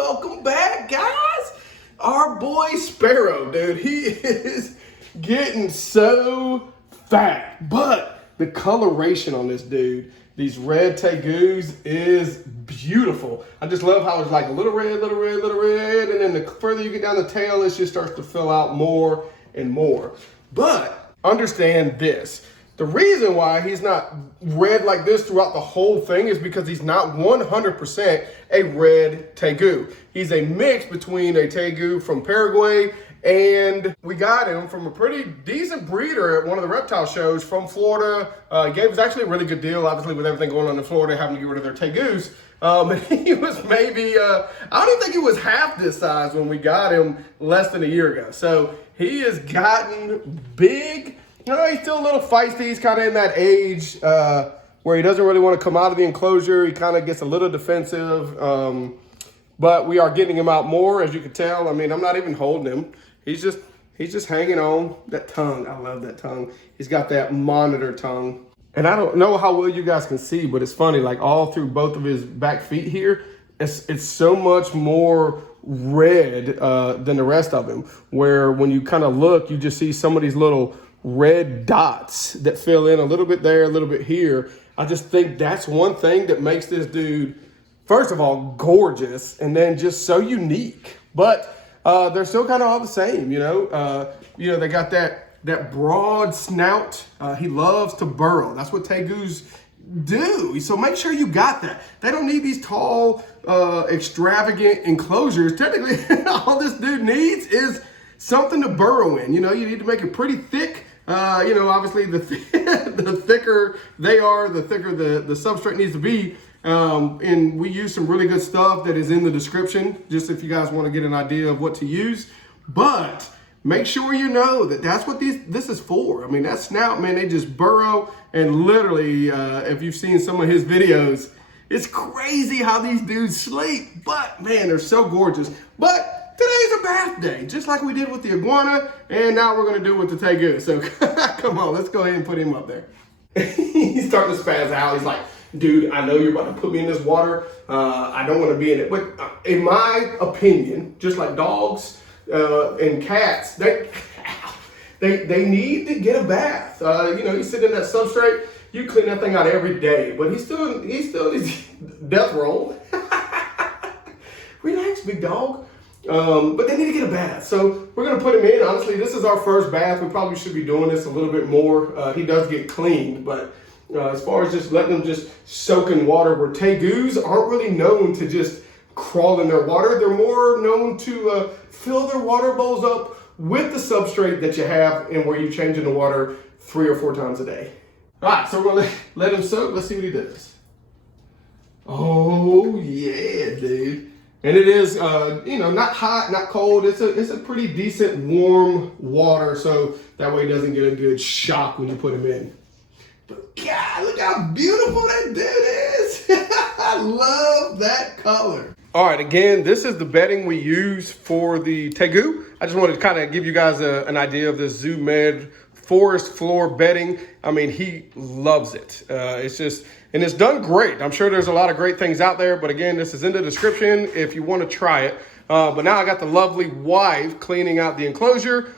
welcome back, guys. Our boy Sparrow, dude, he is getting so fat, but the coloration on this dude, these red Tegus, is beautiful. I just love how it's like a little red, little red, little red, and then the further you get down the tail, it just starts to fill out more and more. But understand this. The reason why he's not red like this throughout the whole thing is because he's not 100% a red Tegu. He's a mix between a Tegu from Paraguay, and we got him from a pretty decent breeder at one of the reptile shows from Florida. He gave us actually a really good deal, obviously with everything going on in Florida, having to get rid of their Tegus. He was maybe, I don't even think he was half this size when we got him less than a year ago. So he has gotten big. You know, he's still a little feisty. He's kind of in that age where he doesn't really want to come out of the enclosure. He kind of gets a little defensive, but we are getting him out more, as you can tell. I mean, I'm not even holding him. He's just hanging on. That tongue, I love that tongue. He's got that monitor tongue. And I don't know how well you guys can see, but it's funny, like all through both of his back feet here, it's so much more red than the rest of him, where when you kind of look, you just see some of these little red dots that fill in a little bit there, a little bit here. I just think that's one thing that makes this dude, first of all, gorgeous, and then just so unique. But they're still kind of all the same, you know. They got that broad snout. He loves to burrow. That's what Tegus do. So make sure you got that. They don't need these tall, extravagant enclosures. Technically, all this dude needs is something to burrow in. You know, you need to make it pretty thick. Obviously the thicker they are, the thicker the substrate needs to be. And we use some really good stuff that is in the description, just if you guys want to get an idea of what to use. But make sure you know that that's what this is for. I mean, that snout, man, they just burrow, and literally, if you've seen some of his videos, it's crazy how these dudes sleep. But man, they're so gorgeous. But today's a bath day, just like we did with the iguana, and now we're gonna do it with the Tegu. So come on, let's go ahead and put him up there. He's starting to spaz out. He's like, dude, I know you're about to put me in this water. I don't want to be in it. But in my opinion, just like dogs and cats, they need to get a bath. You sit in that substrate, you clean that thing out every day, but he's still in his death roll. Relax, big dog. But they need to get a bath. So we're going to put him in. Honestly, this is our first bath. We probably should be doing this a little bit more. He does get cleaned, but as far as just letting them just soak in water, where Tegus aren't really known to just crawl in their water. They're more known to fill their water bowls up with the substrate that you have and where you change in the water 3 or 4 times a day. All right, so we're going to let him soak. Let's see what he does. Oh, yeah, dude. And it is, not hot, not cold. It's a pretty decent warm water, so that way it doesn't get a good shock when you put him in. But God, look how beautiful that dude is. I love that color. All right, again, this is the bedding we use for the Tegu. I just wanted to kind of give you guys an idea of this Zoo Med forest floor bedding. I mean, he loves it. And it's done great. I'm sure there's a lot of great things out there, but again, this is in the description if you want to try it. But now I got the lovely wife cleaning out the enclosure.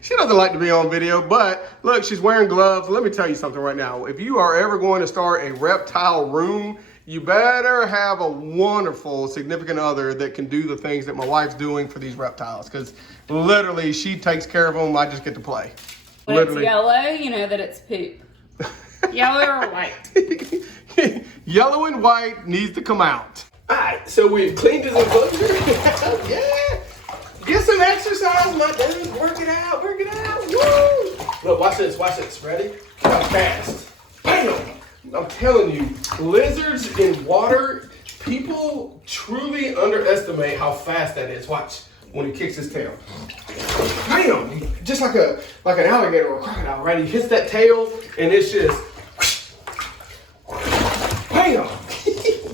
She doesn't like to be on video, but look, she's wearing gloves. Let me tell you something right now. If you are ever going to start a reptile room, you better have a wonderful significant other that can do the things that my wife's doing for these reptiles, because literally she takes care of them. I just get to play. When literally. It's yellow, you know that it's poop. Yellow or white? Yellow and white needs to come out. All right, so we've cleaned his enclosure. Yeah. Get some exercise, my dude. Work it out, work it out. Woo! Look, watch this, watch this. Ready? How fast. Bam! I'm telling you, lizards in water, people truly underestimate how fast that is. Watch when he kicks his tail. Bam! Just like an alligator or a crocodile, right? He hits that tail and it's just bam!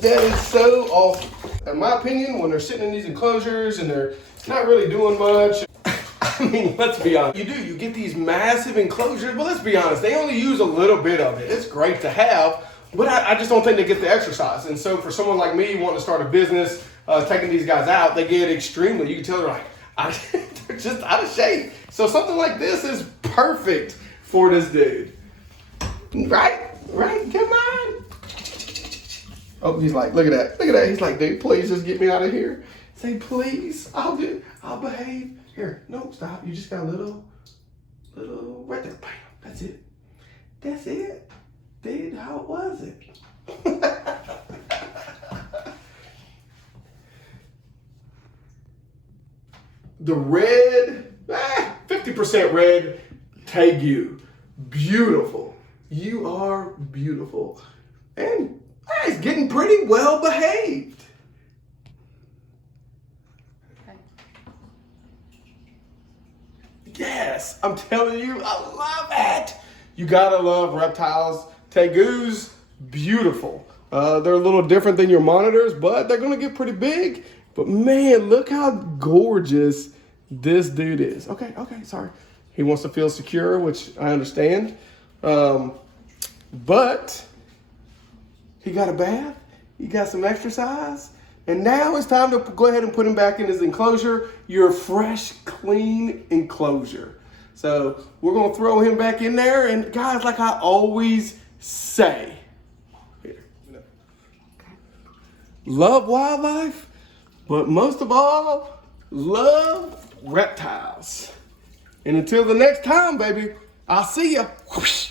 That is so awesome. In my opinion, when they're sitting in these enclosures and they're not really doing much, I mean, let's be honest. You get these massive enclosures, but let's be honest, they only use a little bit of it. It's great to have, but I just don't think they get the exercise. And so for someone like me wanting to start a business, taking these guys out, they get extremely, you can tell they're like, they're just out of shape. So something like this is perfect for this dude. Right? Come on. Oh, he's like, look at that. He's like, dude, please just get me out of here. Say, please, I'll behave. Here, no, stop. You just got a little, right there. Bam, that's it. Dude, how was it? The red, 50% red Tegu. Beautiful. You are beautiful. And he's getting pretty well behaved. Okay. Yes, I'm telling you, I love it. You gotta love reptiles. Tegu's beautiful. They're a little different than your monitors, but they're gonna get pretty big. But man, look how gorgeous this dude is. Okay, sorry. He wants to feel secure, which I understand. But he got a bath, he got some exercise, and now it's time to go ahead and put him back in his enclosure, your fresh, clean enclosure. So we're gonna throw him back in there, and guys, like I always say, love wildlife, but most of all, love reptiles. And until the next time, baby, I'll see ya. Whoosh.